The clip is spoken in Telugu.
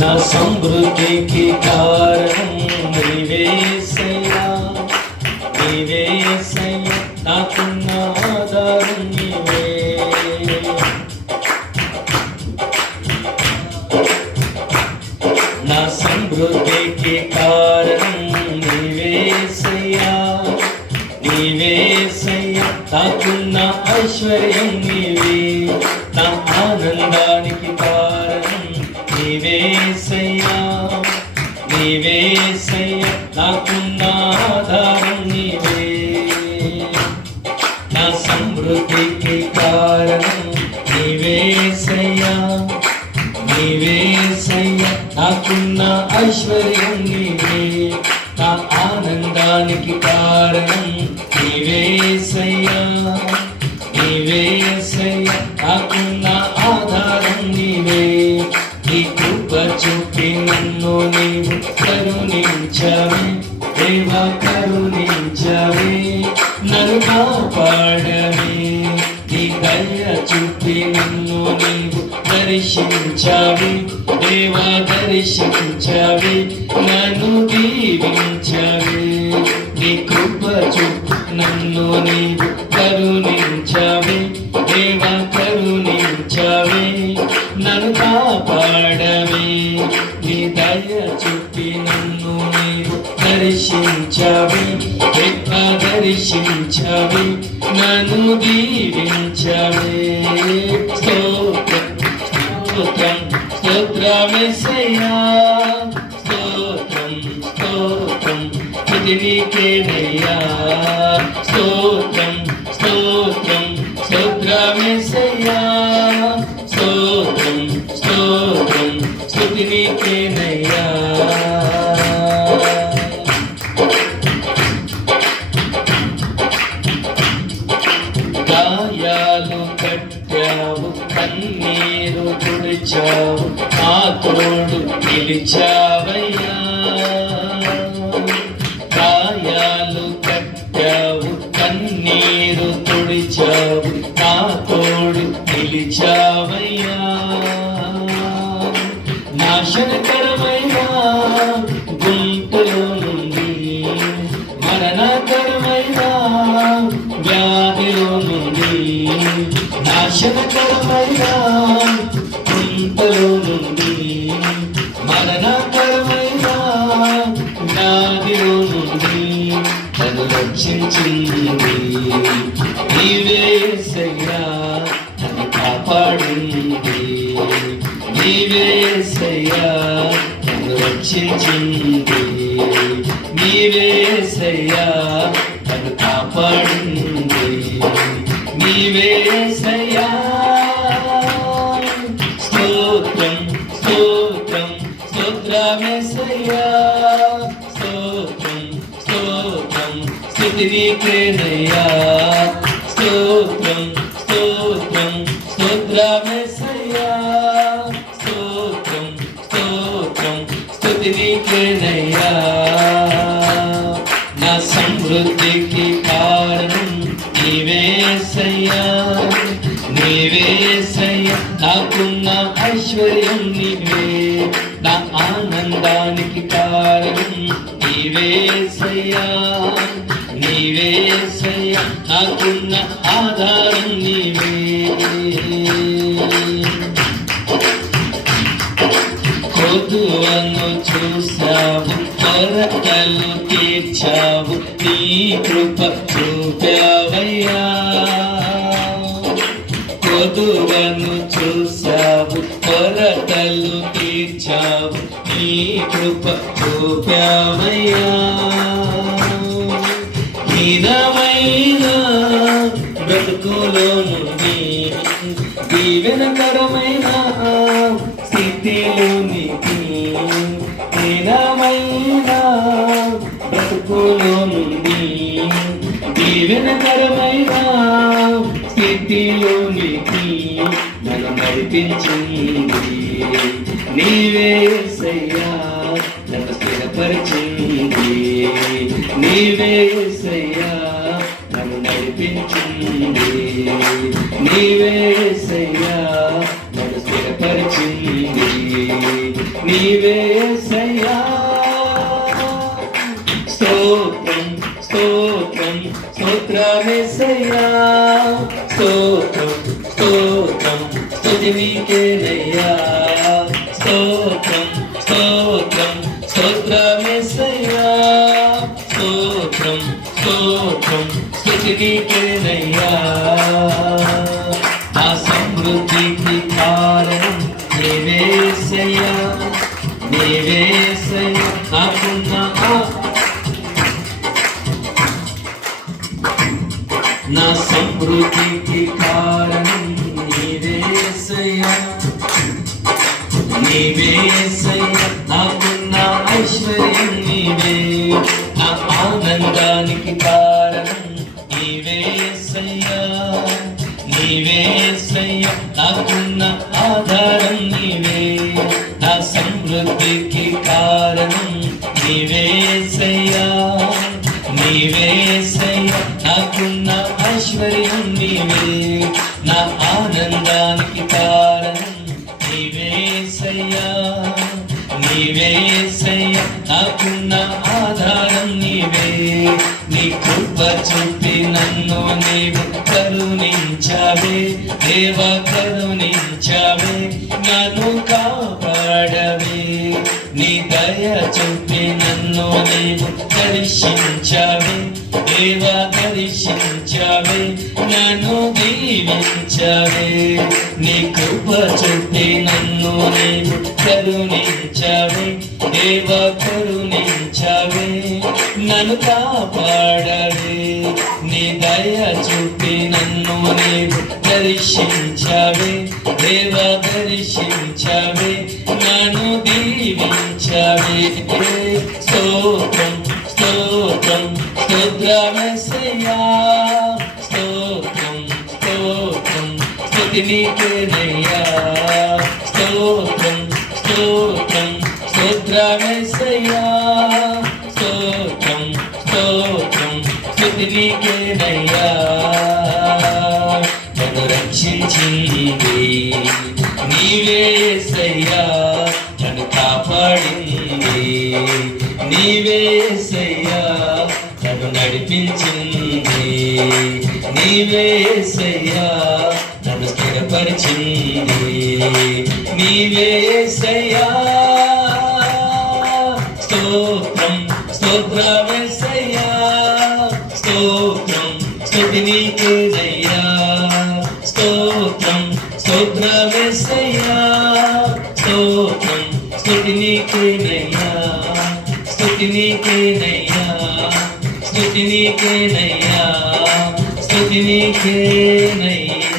నా సమృద్ధికి కారణం నీవేసయ్యా, నీవేసయ్యా, నాకున్న ఆధారం నీవే. నా సమృద్ధికి కారణం నీవేసయ్యా, నీవేసయ్యా, నాకున్న ఐశ్వర్యం నీవే. నా ఆనందానికి కారణం నీవేసయ్యా, నీవేసయ్యా, నాకున్న ఆధారం నీవే. నా సమృద్ధికి కారణం నీవేసయ్యా, నీవేసయ్యా, నాకున్న ఐశ్వర్యం నీవే. నా ఆనందానికి కారణం నీవేసయ్యా, నీవేసయ్యా, నాకున్న ఆధారం నీవే. నీ కృప చూపి నన్ను నీవు కరుణించవే, దేవా కరుణించవే, నన్ను కాపాడవే. నీ దయ చూపి నన్ను నీవు దర్శించవే, దేవా దర్శించవే, నన్ను దీవించవే. నీ కృప చూపి నన్ను నీవు కరుణించవే, దేవా కరుణించవే, నన్ను కాపాడవే. నీ దయ చూపి నన్ను నీవు దర్శించవే, దేవా దర్శించవే, నన్ను దీవించవే. స్తోత్రం స్తోత్రం స్తోత్రమేసయ్యా, స్తోత్రం స్తోత్రం ఇది నీకేనయ్యా. స్తోత్రం స్తోత్రం స్తోత్రమేసయ్యా, స్తోత్రం స్తోత్రం స్తుతి నీకేనయ్యా. గాయాలు కట్టావు, కన్నీరు తుడిచావు, ఆ తోడు నిలిచావయ్యా. గాయాలు కట్టావు, కన్నీరు తుడిచావు, ఆ తోడు నిలిచావయ్యా. నాశనకరమైన గుంటలో నుండి, మరణకరమైన వ్యాధిలో నుండి, నాశనకరమైన గుంటలో నుండి, మరణకరమైన వ్యాధిలో నుండి నన్ను రక్షించింది నీవేసయ్యా, నన్ను కాపాడింది నీవేసయ్యా, నన్ను రక్షించింది నీవేసయ్యా, నన్ను కాపాడింది నీవేసయ్యా. స్తోత్రం స్తోత్రం స్తోత్రమేసయ్యా, స్తోత్రం స్తోత్రం స్తుతి నీకేనయ్యా. స్తోత్రం స్తోత్రం స్తోత్రమేసయ్యా, స్తోత్రం స్తోత్రం స్తుతి నీకేనయ్యా. నా సమృద్ధికి కారణం నీవేసయ్యా, నీవేసయ్యా, నాకున్న ఐశ్వర్యం నీవే. నా ఆనందానికి కారణం నీవేసయ్యా, నీవేసయ్యా, నాకున్న ఆధారం నీవే. కొదువను చూసావు, కొరతలు తీర్చావు, నీ కృప చూపావయ్యా. కొదువను చూసావు, కొరతలు తీర్చావు, నీ కృప చూపావయ్యా. హీనమైన బ్రతుకులో నుండి దీవెనకరమైన స్థితిలోనికి, హీనమైన బ్రతుకులో నుండి దీవెనకరమైన స్థితిలోనికి నన్ను నడిపించింది నీవేసయ్యా, నన్ను స్థిరపరిచింది నీవేసయ్యా, నన్ను నడిపించింది నీవేసయ్యా, నన్ను స్థిరపరిచింది నీవే యేసయ్యా స్తోత్రం స్తోత్రం స్తోత్రం యేసయ్యా స్తోత్రం స్తోత్రం స్తుతి నీకేనయ్యా స్తోత్రం స్తోత్రం స్తోత్రం యేసయ్యా స్తోత్రం స్తోత్రం స్తుతి నీకేనయ్యా నా సమృద్ధికి కారణం నీవే యేసయ్యా నీవే యేసయ్యా నాకున్న నా సమృద్ధికి కారణం నీవే యేసయ్యా నీవే యేసయ్యా నాకున్న ఐశ్వర్యం నీవే నా ఆనందానికి కారణం నీవే యేసయ్యా నీవే యేసయ్యా నాకున్న ఆధారం నీవే నా సమృద్ధికి కారణం నీవే యేసయ్యా నీవే యేసయ్యా నాకున్న ఐశ్వర్యం నీవే నా ఆనందానికి కారణం నీవే యేసయ్యా నీవే యేసయ్యా నాకున్న ఆధారం నీవే నీ కృప చూపి నన్ను నీవు కరుణించావే దేవా కరుణించావే నన్ను కాపాడవే నీ దయ చూపి నన్ను నీవు దర్శించావే దేవా దర్శించావే నన్ను దీవించావే నీ కృప చూపి నన్ను నీవు కరుణించావే దేవా కరుణించావే నన్ను కాపాడవే నీ దయ చూపి నన్ను నీవు దర్శించావే దేవా దర్శించావే నన్ను దీవించావే స్తోత్రం స్తోత్రం స్తోత్రం యేసయ్యా స్తోత్రం స్తోత్రం స్తుతి నీకేనయ్యా స్తోత్రం స్తోత్రం స్తోత్రం యేసయ్యా స్తోత్రం స్తోత్రం స్తుతి నీకేనయ్యా నన్ను రక్షించింది నీవే యేసయ్యా నన్ను కాపాడింది నీవే యేసయ్యా నన్ను నడిపించింది నీవే యేసయ్యా నన్ను స్థిరపరిచింది నీవే యేసయ్యా స్తోత్రం స్తోత్రం యేసయ్యా స్తోత్రం స్తుతి నీకేనయ్యా స్తోత్రం స్తోత్రం యేసయ్యా స్తోత్రం స్తుతి నీకేనయ్యా స్తుతి నీకేనయ్యా స్తుతి నీకేనయ్యా స్తుతి నీకేనయ్యా